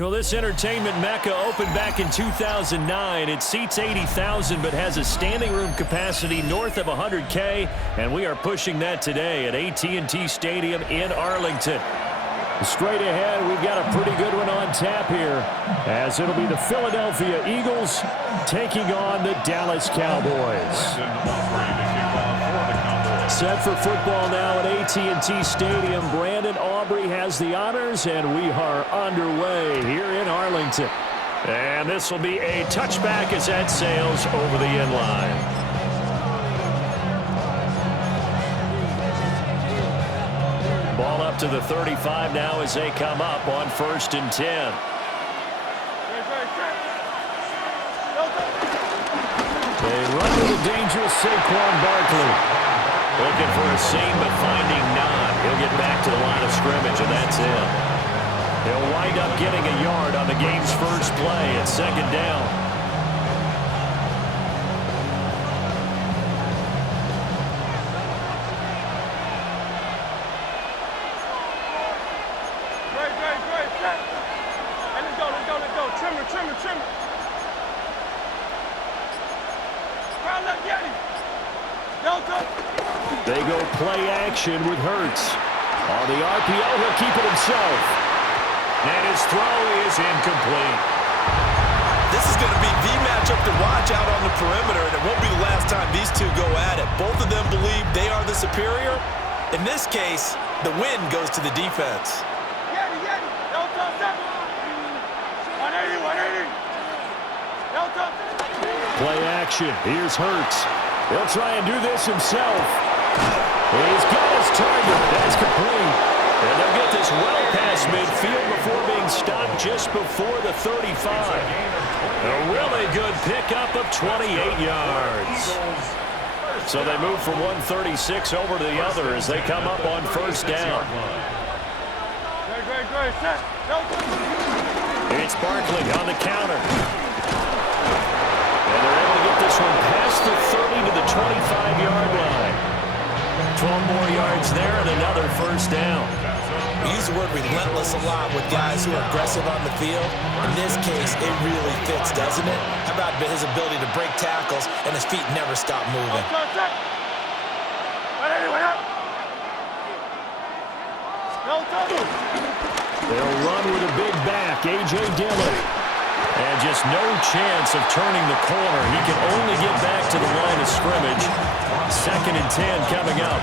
Well, this entertainment mecca opened back in 2009. It seats 80,000 but has a standing room capacity north of 100K, and we are pushing that today at AT&T Stadium in Arlington. Straight ahead, we've got a pretty good one on tap here, as it'll be the Philadelphia Eagles taking on the Dallas Cowboys. Set for football now at AT&T Stadium. Brandon Aubrey has the honors, and we are underway here in Arlington. And this will be a touchback as that sails over the end line. Ball up to the 35 now as they come up on 1st and 10. They run with a dangerous Saquon Barkley. Looking for a seam, but finding none. He'll get back to the line of scrimmage, and that's it. He'll wind up getting a yard on the game's first play at 2nd down. Great. Hey, let's go. Trimmer. Ground up, Yeti. They go play action with Hurts. On the RPO, he'll keep it himself. And his throw is incomplete. This is going to be the matchup to watch out on the perimeter, and it won't be the last time these two go at it. Both of them believe they are the superior. In this case, the win goes to the defense. Yeti. 180. Play action. Here's Hurts. He'll try and do this himself. He's got his target. That's complete. And they'll get this well past midfield before being stopped just before the 35. A really good pickup of 28 yards. So they move from 136 over to the other as they come up on 1st down. Great. Set. It's Barkley on the counter. And they're able to get this one past the 30 to the 25-yard line. 12 more yards there and another 1st down. We use the word relentless a lot with guys who are aggressive on the field. In this case, it really fits, doesn't it? How about his ability to break tackles and his feet never stop moving? They'll run with a big back, A.J. Dillon. And just no chance of turning the corner. He can only get back to the line of scrimmage. 2nd and 10 coming up.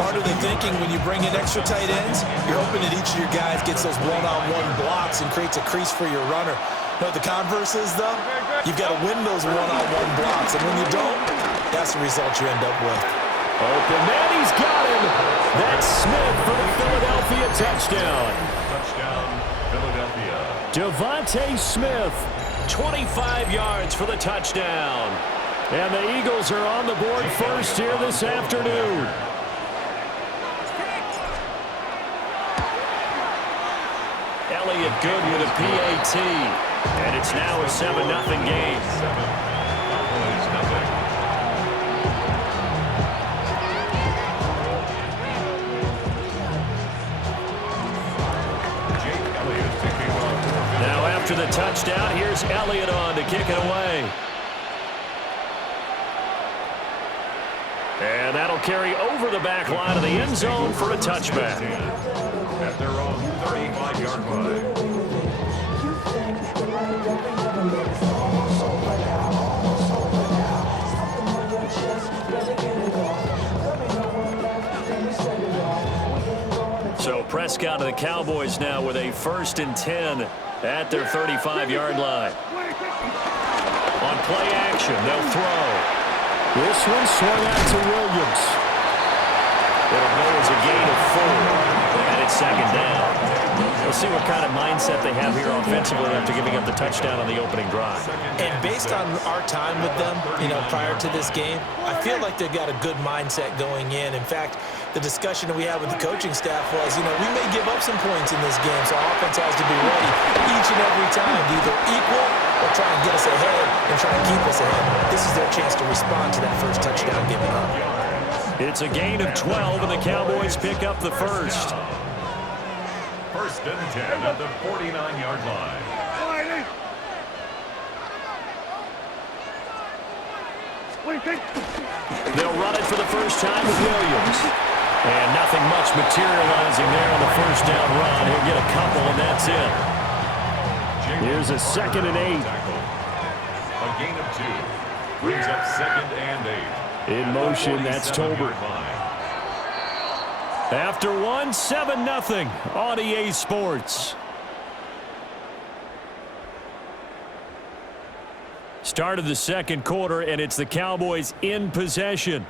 Part of the thinking when you bring in extra tight ends, you're hoping that each of your guys gets those one-on-one blocks and creates a crease for your runner. You know what the converse is, though? You've got to win those one-on-one blocks, and when you don't, that's the result you end up with. Open man, he's got him. That's Smith for the Philadelphia touchdown. Touchdown, Philadelphia. Devontae Smith, 25 yards for the touchdown. And the Eagles are on the board first here this afternoon. Elliott good with a PAT. And it's now a 7-0 game. 7. Now after the touchdown, here's Elliott on to kick it away. And that'll carry over the back line of the end zone for a touchback. At their own 35-yard line. So Prescott of the Cowboys now with a 1st and 10 at their 35-yard line. On play action, they'll throw. This one swung out to Williams. It'll go as a gain of 4, and it's 2nd down. We'll see what kind of mindset they have here offensively after giving up the touchdown on the opening drive. And based on our time with them, prior to this game, I feel like they've got a good mindset going in. In fact, the discussion that we had with the coaching staff was, we may give up some points in this game, so our offense has to be ready each and every time to either equal or try and get us ahead and try and keep us ahead. This is their chance to respond to that first touchdown given up. It's a gain of 12, and the Cowboys pick up the first. First and 10 at the 49-yard line. They'll run it for the first time with Williams. And nothing much materializing there on the first down run. He'll get a couple, and that's it. Here's a 2nd and 8. A gain of 2. Brings up 2nd and 8. In motion, that's Tolbert. After 1, 7-0 on EA Sports. Start of the second quarter, and it's the Cowboys in possession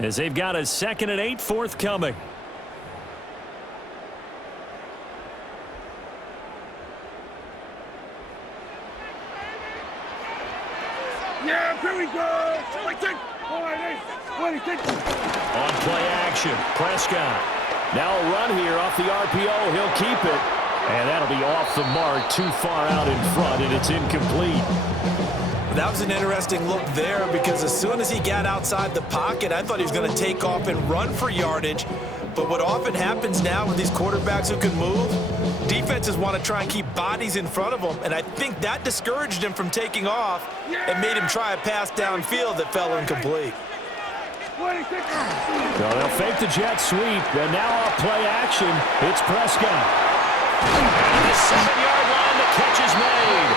as they've got a 2nd and 8 forthcoming. Yeah, here we go. On play action, Prescott. Now a run here off the RPO. He'll keep it. And that'll be off the mark, too far out in front, and it's incomplete. That was an interesting look there because as soon as he got outside the pocket, I thought he was going to take off and run for yardage. But what often happens now with these quarterbacks who can move, defenses want to try and keep bodies in front of them, and I think that discouraged him from taking off and made him try a pass downfield that fell incomplete. Well, they'll fake the jet sweep, and now off play action, it's Prescott. And the 7-yard line, the catch is made.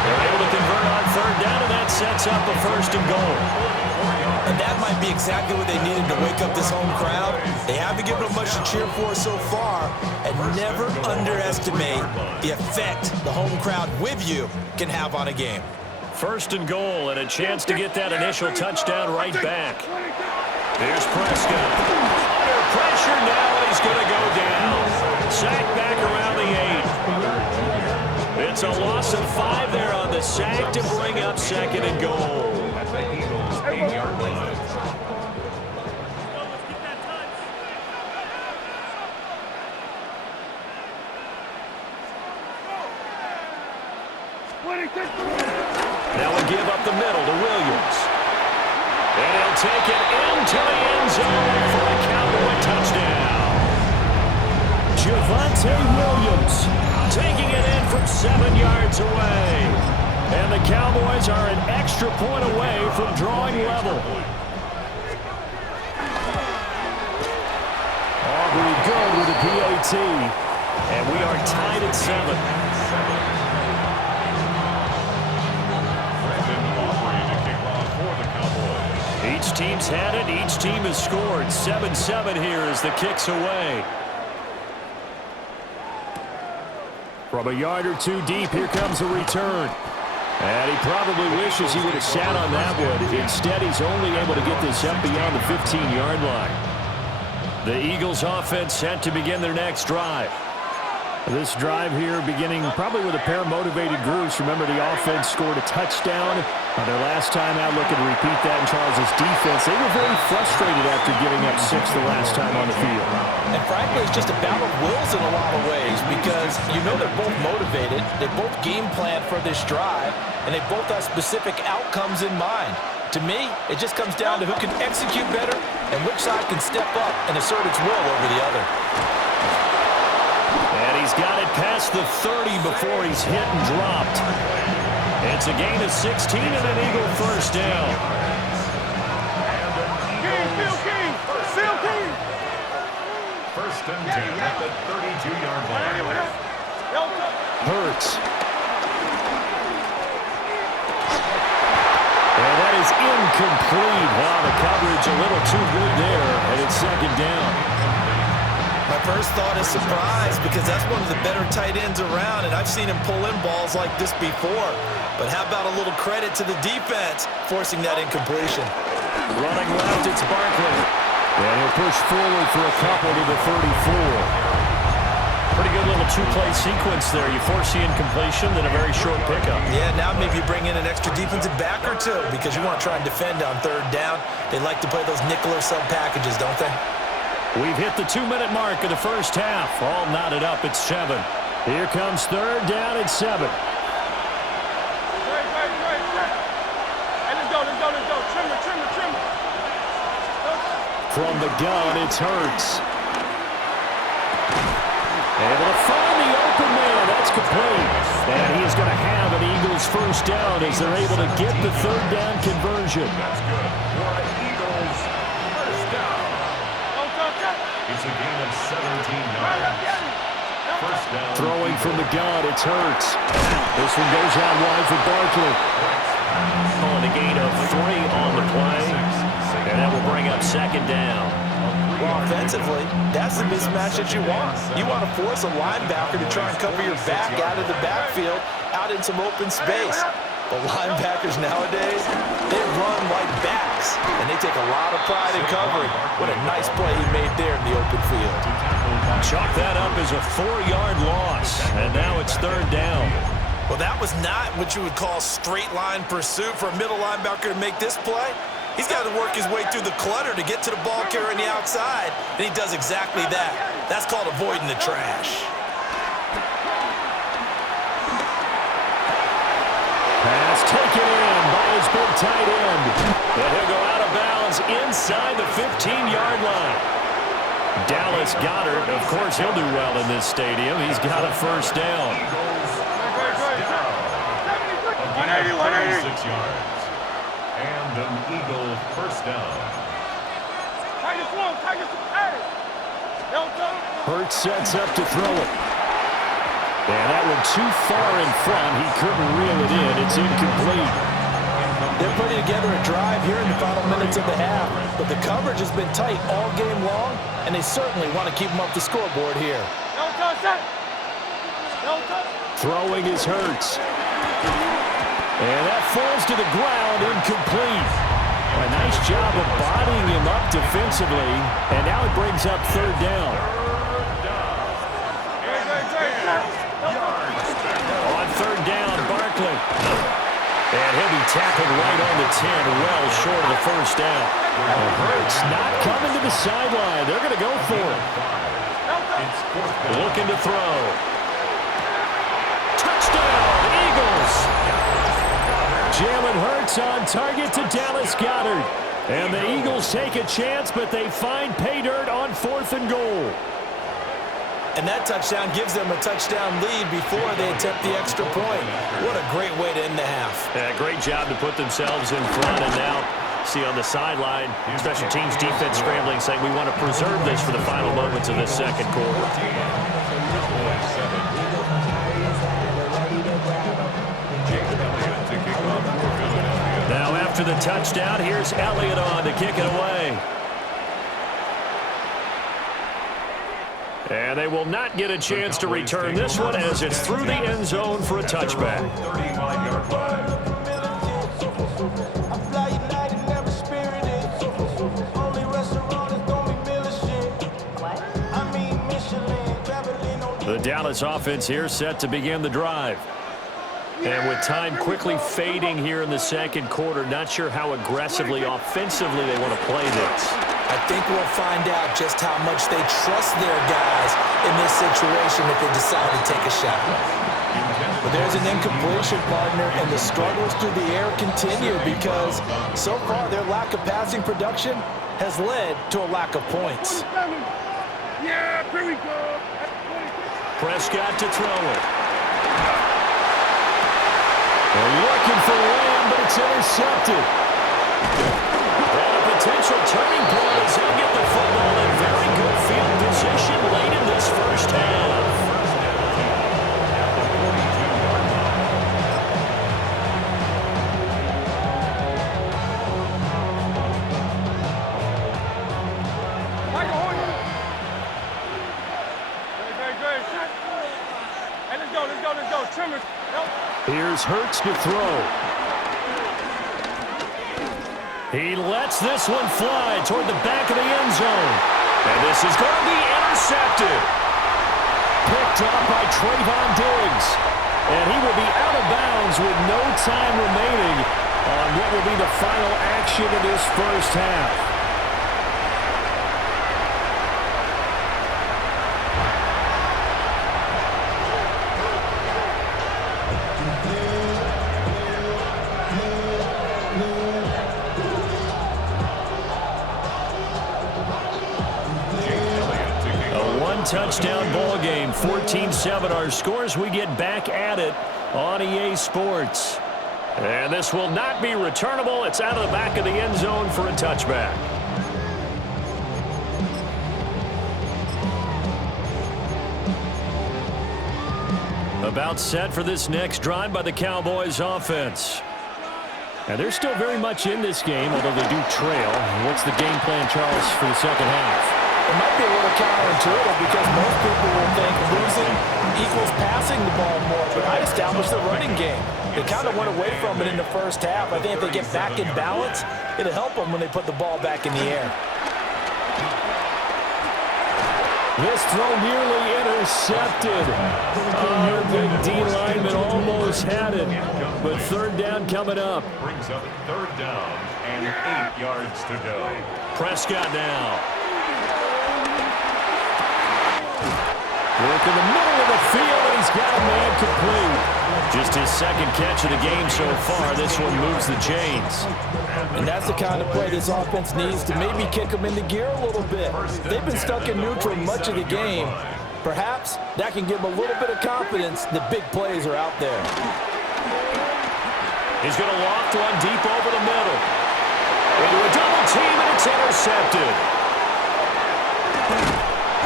They're able to convert on 3rd down, and that sets up a 1st and goal. And that might be exactly what they needed to wake up this home crowd. They haven't given them much to cheer for so far, and never underestimate the effect the home crowd with you can have on a game. 1st and goal, and a chance to get that initial touchdown right back. Here's Prescott. Under pressure now, and he's going to go down. Sacked back around the 8. It's a loss of 5 there on the sack to bring up 2nd and goal. At the Eagles' 8-yard line. Now we give up the middle to Williams. And he'll take it into the end zone for a Cowboy touchdown. Javonte Williams taking it in from 7 yards away. And the Cowboys are an extra point away from drawing level. Aubrey good with a PAT. And we are tied at 7. Each team's had it. Each team has scored. 7-7 here as the kick's away. From a yard or two deep, here comes a return. And he probably wishes he would have sat on that one. Instead, he's only able to get this up beyond the 15-yard line. The Eagles offense set to begin their next drive. This drive here beginning probably with a pair of motivated groups. Remember, the offense scored a touchdown on their last time out, looking to repeat that in Charles' defense. They were very frustrated after giving up 6 the last time on the field. And frankly, it's just a battle of wills in a lot of ways because you know they're both motivated, they both game plan for this drive, and they both have specific outcomes in mind. To me, it just comes down to who can execute better and which side can step up and assert its will over the other. And he's got it past the 30 before he's hit and dropped. It's a gain of 16 and an Eagle first down. King. First and 10 at the 32-yard line. Hurts. And that is incomplete. Wow, the coverage a little too good there, and it's 2nd down. My first thought is surprise because that's one of the better tight ends around, and I've seen him pull in balls like this before. But how about a little credit to the defense forcing that incompletion? Running left, it's Barkley. And he'll push forward for a couple to the 34. Pretty good little two-play sequence there. You force the incompletion, then a very short pickup. Yeah, now maybe you bring in an extra defensive back or two because you want to try and defend on 3rd down. They like to play those nickel or sub packages, don't they? We've hit the 2-minute mark of the first half. All knotted up at 7. Here comes 3rd down at 7. Great. Hey, let's go. Trim it. From the gun, it's Hurts. Able to find the open man. That's complete. And he is going to have an Eagles first down as they're able to get the third down conversion. That's good for an Eagles first down. It's a gain of 17 yards. First down. Throwing from the gun, it's Hurts. This one goes out wide for Barkley. On a gain of 3 on the play. And that will bring up second down. Well, offensively, that's the mismatch that you want. You want to force a linebacker to try and cover your back out of the backfield, out in some open space. But linebackers nowadays, they run like backs, and they take a lot of pride in covering. What a nice play he made there in the open field. Chalk that up as a 4-yard loss, and now it's third down. Well, that was not what you would call straight line pursuit for a middle linebacker to make this play. He's got to work his way through the clutter to get to the ball carrier on the outside, and he does exactly that. That's called avoiding the trash. Pass taken in by his big tight end. And he'll go out of bounds inside the 15-yard line. Dallas Goedert, of course, he'll do well in this stadium. He's got a first down. 186 yards. And an Eagle first down. Hurts sets up to throw it. And that one too far in front. He couldn't reel it in. It's incomplete. They're putting together a drive here in the final minutes of the half, but the coverage has been tight all game long, and they certainly want to keep them up the scoreboard here. Throwing is Hurts. And that falls to the ground, incomplete. A nice job of bodying him up defensively, and now it brings up third down. On third down, Barkley. And he'll be tackled right on the 10, well short of the first down. And Hurts not coming to the sideline. They're going to go for it. Looking to throw. Touchdown, Eagles! Jalen Hurts on target to Dallas Goedert. And the Eagles take a chance, but they find pay dirt on 4th and goal. And that touchdown gives them a touchdown lead before they attempt the extra point. What a great way to end the half. Yeah, great job to put themselves in front. And now, see on the sideline, special teams defense scrambling, saying we want to preserve this for the final moments of this second quarter. Now after the touchdown, here's Elliott on to kick it away. And they will not get a chance to return this one as it's through the end zone for a touchback. 35-yard line. The Dallas offense here set to begin the drive. And with time quickly fading here in the second quarter, not sure how aggressively, offensively they want to play this. I think we'll find out just how much they trust their guys in this situation if they decide to take a shot. But there's an incompletion, partner, and the struggles through the air continue because so far their lack of passing production has led to a lack of points. Yeah, here we go. Prescott to throw it. They're looking for Lamb, but it's intercepted. And a potential turning point as they'll get the football in very good field position late in this first half. Let's go. Trimmers. Here's Hurts to throw. He lets this one fly toward the back of the end zone. And this is going to be intercepted. Picked up by Trayvon Diggs. And he will be out of bounds with no time remaining on what will be the final action of this first half. One-touchdown ball game, 14-7 our scores. We get back at it on EA Sports. And this will not be returnable. It's out of the back of the end zone for a touchback. About set for this next drive by the Cowboys offense. And they're still very much in this game, although they do trail. What's the game plan, Charles, for the second half? It might be a little counterintuitive because most people will think losing equals passing the ball more, but I established the running game. They kind of went away from it in the first half. I think if they get back in balance, it'll help them when they put the ball back in the air. This throw nearly intercepted. Oh, big D lineman almost had it. But third down coming up. Brings up third down and 8 yards to go. Prescott now. Work in the middle of the field, and he's got a man complete. Just his second catch of the game so far. This one moves the chains. And that's the kind of play this offense needs to maybe kick them into gear a little bit. They've been stuck in neutral much of the game. Perhaps that can give them a little bit of confidence that big plays are out there. He's going to loft one deep over the middle. Into a double team, and it's intercepted.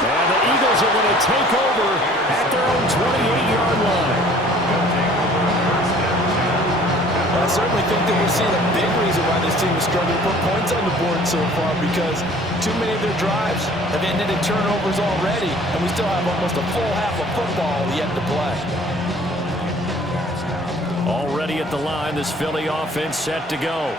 And the Eagles are going to take over at their own 28-yard line. I certainly think that we're seeing a big reason why this team is struggling to put points on the board so far, because too many of their drives have ended in turnovers already, and we still have almost a full half of football yet to play. Already at the line, this Philly offense set to go.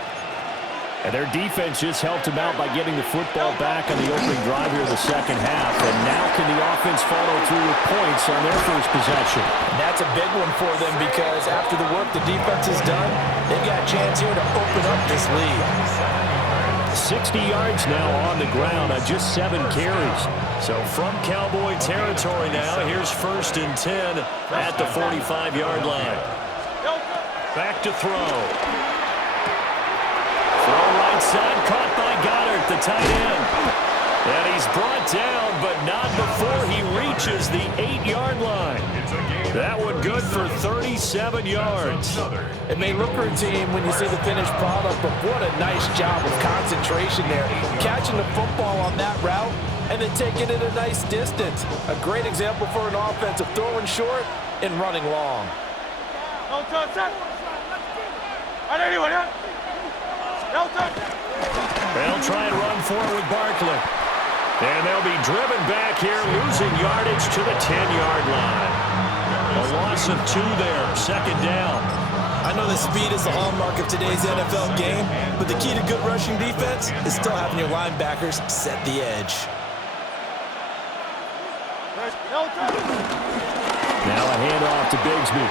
And their defense just helped them out by getting the football back on the opening drive here in the second half. And now can the offense follow through with points on their first possession? And that's a big one for them because after the work the defense has done, they've got a chance here to open up this lead. 60 yards now on the ground on just 7 carries. So from Cowboy territory now, here's 1st and 10 at the 45-yard line. Back to throw. Throw right side, caught by Goddard, the tight end. And he's brought down, but not before he reaches the 8-yard line. That one good for 37 yards. It may look routine when you see the finished product, but what a nice job of concentration there. Catching the football on that route and then taking it a nice distance. A great example for an offense of throwing short and running long. They'll try and run forward with Barkley. And they'll be driven back here, losing yardage to the 10-yard line. A loss of 2 there, 2nd down. I know that speed is the hallmark of today's NFL game, but the key to good rushing defense is still having your linebackers set the edge. Now a handoff to Bigsby.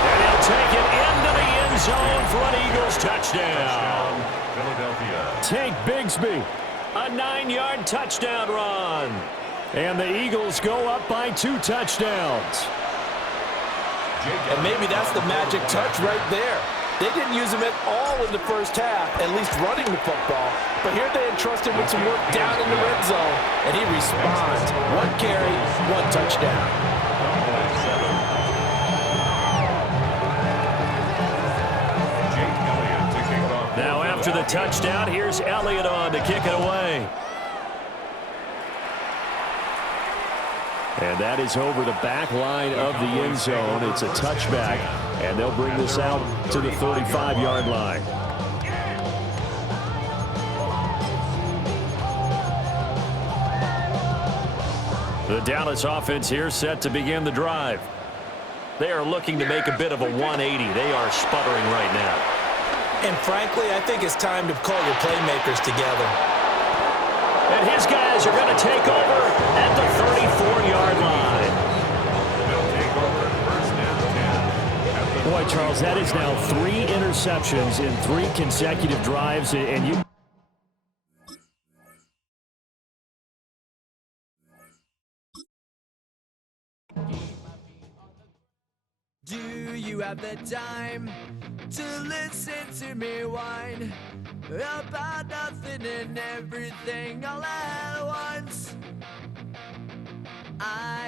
And he'll take it into the end zone for an Eagles touchdown. Philadelphia. Take Bigsby. A 9-yard touchdown run. And the Eagles go up by 2 touchdowns. And maybe that's the magic touch right there. They didn't use him at all in the first half, at least running the football. But here they entrust him with some work down in the red zone, and he responds. 1 carry, 1 touchdown. Now after the touchdown, here's Elliott on to kick it away. And that is over the back line of the end zone. It's a touchback, and they'll bring this out to the 35-yard line. The Dallas offense here set to begin the drive. They are looking to make a bit of a 180. They are sputtering right now. And frankly, I think it's time to call your playmakers together. And his guys are going to take over at the 34-yard line. They'll take over at 1st and 10. Boy, Charles, that is now 3 interceptions in 3 consecutive drives, and you... Do you have the time to listen to me whine about nothing and everything all at once? I